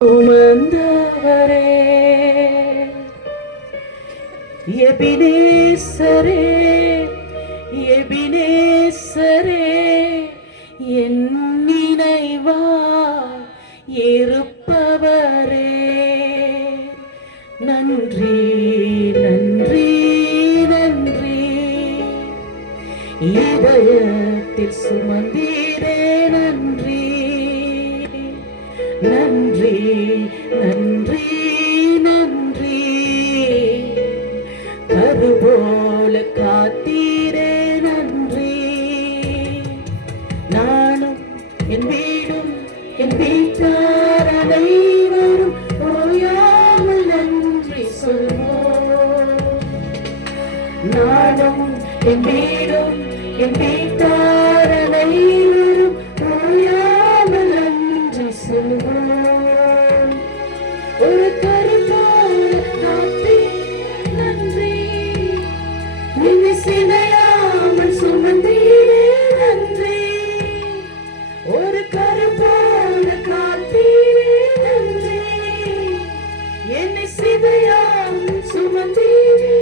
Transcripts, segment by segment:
உமந்தவரே எபினேசரே எபினேசரே என் நினைவாய் இருப்பவரே நன்றி நன்றி நன்றி இதயத்தில் சுமந்தீரே நன்றி நன்றி நன்றி நன்றி கருபோல காத்தீரே நன்றி நானும் என் வீடும் என் வீட்டார் அனைவரும் ஓயாமல் நன்றி சொல்வோம் நானும் என் வீடும் என் வீட்டார் அனைவரும் ஓயாமல் நன்றி சொல்வோம் ஒரு கருப்போல காத்தே நன்றி நினை சிதையாமல் சுமந்தீரே நன்றி ஒரு கருப்போல காத்தீரே நன்றி என்னை சிதையாமல் சுமந்தீரே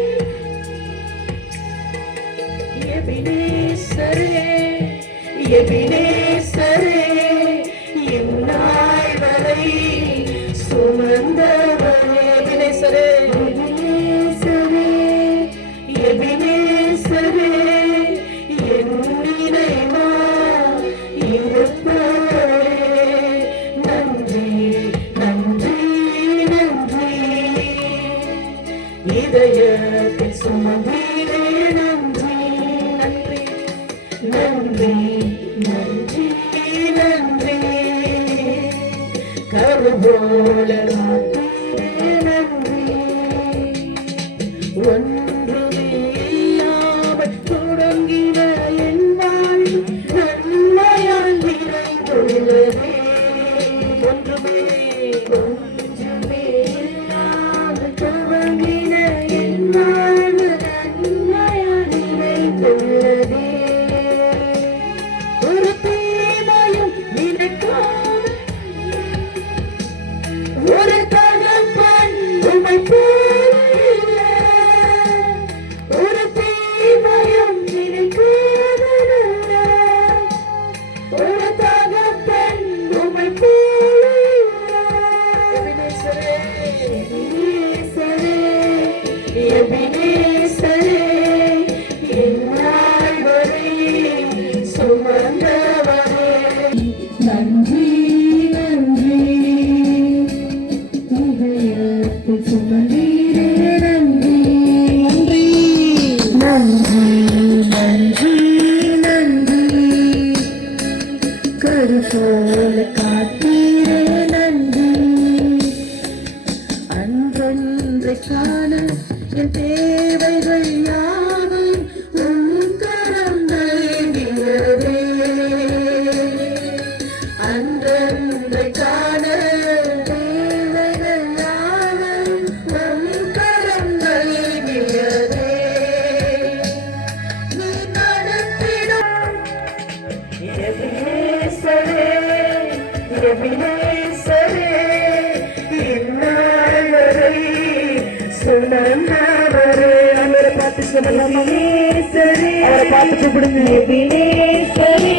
எபினேசரே எபினேசரே இந்நாள் வரை சுமந்தவரே எபினேசரே எபினேசரே எபினேசரே என் நினைவாய் இருப்பவரே நன்றி நன்றி நன்றி இதயத்தில் சுமந்தீரே நன்றி நன்றி நன்றி நன்றி நன்றி கருபோல காத்தீரே நன்றி ஒன்றுமே இல்லாமல் தொடங்கின என் வாழ்வு நன்மையால் நிறைந்துள்ளதே ஒன்றுமே இல்லாமல் தொடங்கின என் வாழ்வு நன்மையால் நிறைந்துள்ளதே ஒரு தீமையும் நினைக்காத ஒரு தகப்பன் உம்மை போல இல்லை ஒரு தீமையும் நினைக்காதல்ல ஒரு தகப்பன் உம்மை போல எபினேசரே எபினேசரே எபினேசரே இந்நாள் வரை சுமந்தவரே நன்றி நன்றி இதயத்தில் சுமந்தீரே நன்றி நன்றி நன்றி நன்றி கருபோல காத்தீரே நன்றி அன்றொன்றை காண என் தேவைகள் யாவும் உன் கரம் நல்கிறதே அன்றொன்றை காண தேவைகள் யாவும் உன் கரம் நல்கிறதே நீ நடத்திடும் எபினேசரே எபினேசரே இந்நாள் வரை சுமந்தவரே நம்மளை பார்த்து சொல்லலாம் எபினேசரே அவரை பார்த்து கூப்பிடுங்க எபினேசரே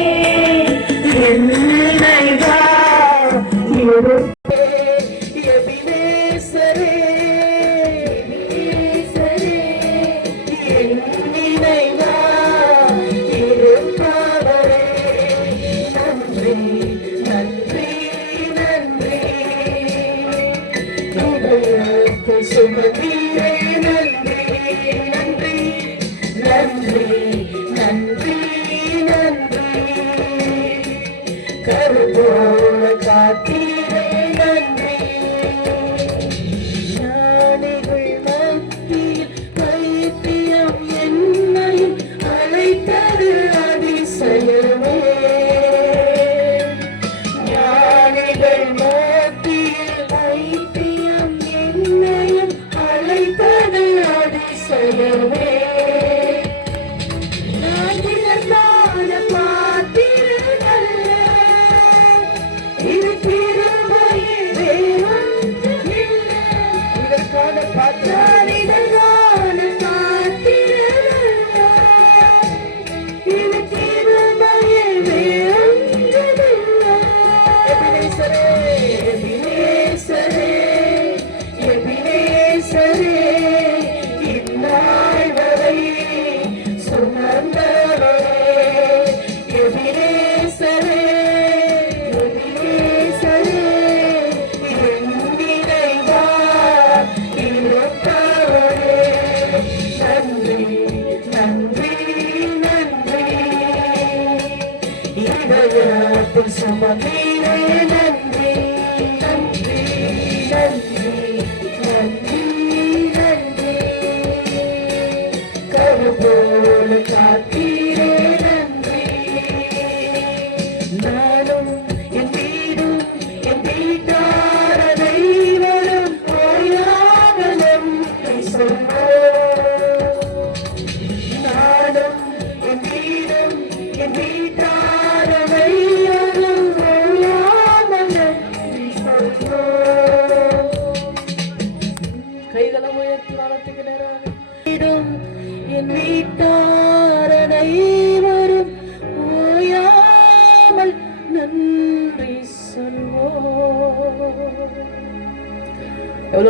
என் நினைவாய் இருப்பவரே எபினேசரே எபினேசரே என் நினைவாய் இருப்பவரே நன்றி நன்றி நன்றி இதயத்தை சுமந்தீரே நன்றி நன்றி நன்றி நன்றி நன்றி கருபோல காத்தீரே நன்றி ஞானிகள் மத்தியில் வைத்தியம் என்னையும் அழைத்தது அதிசயமே ஞானிகள் மத்தியில் வைத்தியம் என்னையும்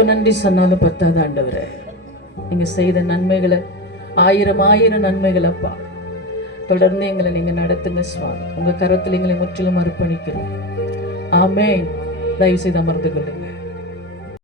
நன்றி சொன்னாலும் பத்தாது ஆண்டவரே. நீங்க செய்த நன்மைகளை ஆயிரம் ஆயிரம் நன்மைகள் அப்பா. தொடர்ந்து எங்களை நீங்க நடத்துங்க சுவாமி. உங்க கரத்தில் எங்களை முற்றிலும் அர்ப்பணிக்கிறோம். ஆமென். தயவு செய்து அமர்ந்து கொள்ளுங்க.